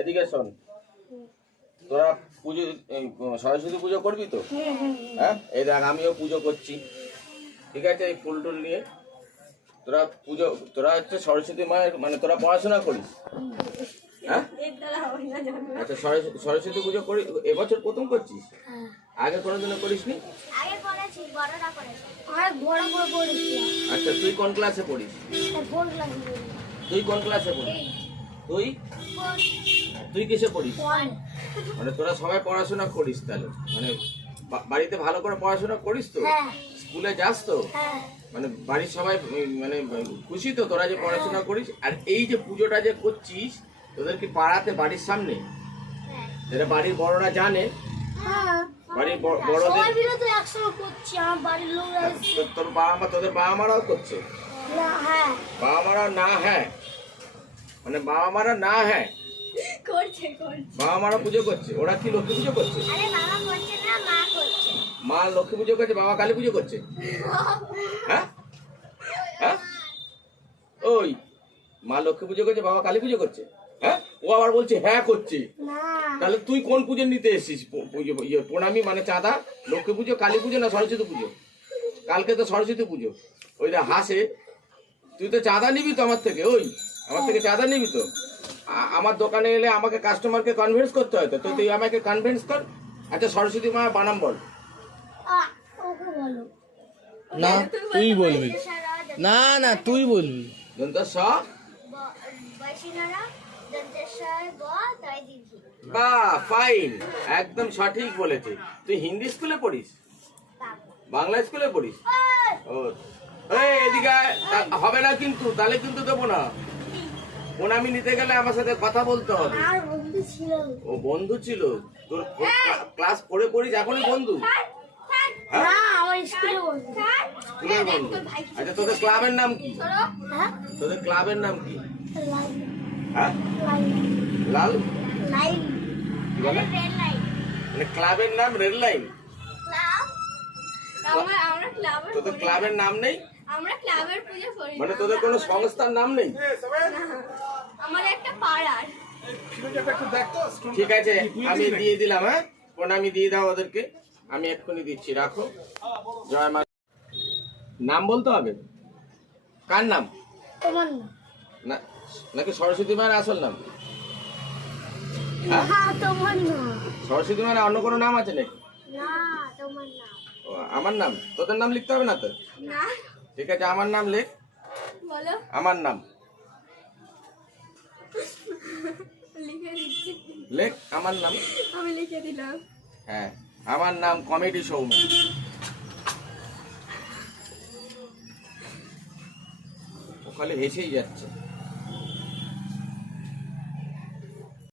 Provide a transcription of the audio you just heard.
এদিকে শোন, তোরা পুজো সরস্বতী পুজো করবি তো? হ্যাঁ, এই দেখ আমিও পুজো করছি, ঠিক আছে? এই ফুল টুল নিয়ে তোরা হচ্ছে সরস্বতী মায়ের, মানে তোরা পড়াশোনা করিস? হ্যাঁ, আচ্ছা। সরস্বতী পুজো করি এবছর প্রথম করছিস? আগে কোনোদিনও করিসনি? আচ্ছা, তুই কোন ক্লাসে পড়িস? তুই কোন ক্লাসে পড়িস? তুই কিসে পড়িস? মানে তোরা সবাই পড়াশোনা করিস তাহলে? মানে বাড়িতে ভালো করে পড়াশোনা করিস তো? স্কুলে যাস তো? মানে বাড়ির সবাই মানে খুশি তো তোরা যে পড়াশোনা করিস? আর এই যে পুজোটা যে করছিস, তোদের কি পাড়াতে বাড়ির সামনে যেটা বাড়ির বড়রা জানে? বাড়ির বড়দের তোর তোদের বাবা মারাও করছে? বাবা মারাও না? হ্যাঁ, মানে বাবা মারা না? হ্যাঁ, বাবা মারা পুজো করছে। ওরা কি লক্ষ্মী পুজো করছে? মা লক্ষ্মী পুজো করছে, বাবা কালী পুজো করছে? হ্যাঁ হ্যাঁ, ওই মা লক্ষ্মী পুজো করছে, বাবা কালী পুজো করছে? হ্যাঁ, ও আবার বলছে হ্যাঁ করছে। তাহলে তুই কোন পুজো নিতে এসেছিস? প্রণামী মানে চাঁদা? লক্ষ্মী পুজো, কালী পুজো না সরস্বতী পুজো? কালকে তো সরস্বতী পুজো। ওইটা হাসে, তুই তো চাঁদা নিবি তো আমার থেকে? ওই আমার থেকে চাঁদা নিবি তো? আমার দোকানে এলে আমাকে কাস্টমারকে কনভিন্স করতে হয় তো, তুই আমাকে কনভিন্স কর। আচ্ছা, সরস্বতী মা বানাম বল। না তুই বলবি, না না তুই বলবি। বাহ, ফাইন, একদম সঠিক বলেছে। তুই হিন্দি স্কুলে পড়িস? বাংলা স্কুলে পড়িস? ও এদিকে হবে না কিন্তু, তাহলে কিন্তু দেবো না। প্রণামী নিতে গেলে আমার সাথে কথা বলতে হবে। ও বন্ধু ছিল তোর? ক্লাস 4 পড়িস এখনই বন্ধু? স্কুলের বন্ধু। আচ্ছা, তোদের ক্লাবের নাম কি? তোদের ক্লাবের নাম কি? হ্যাঁ, লাল মানে ক্লাবের নাম রেড লাইন? তোদের ক্লাবের নাম নেই? আমরা ক্লাবের পুজো করি মানে তোদের কোনো সংস্থার নাম নেই? আমাদের একটা পাড়ার। ঠিক আছে, আমি দিয়ে দিলাম। হ্যাঁ, প্রণামী দিয়ে দাও ওদেরকে, আমি এক্ষুনি দিচ্ছি, রাখো। জয় মা। নাম বলতে হবে? কার নাম? না, নাকি সরস্বতী মায়ের আসল নাম? সরস্বতী মায়ের অন্য কোনো নাম আছে নাকি? আমার নাম? তোদের নাম লিখতে হবে না তো? ঠিক আছে, আমার নাম লেখ। আমার নাম লেখ, আমার নাম আমি লিখে দিলাম। হ্যাঁ, আমার নাম কমেডি সৌমেন। ও খালি হেসেই যাচ্ছে।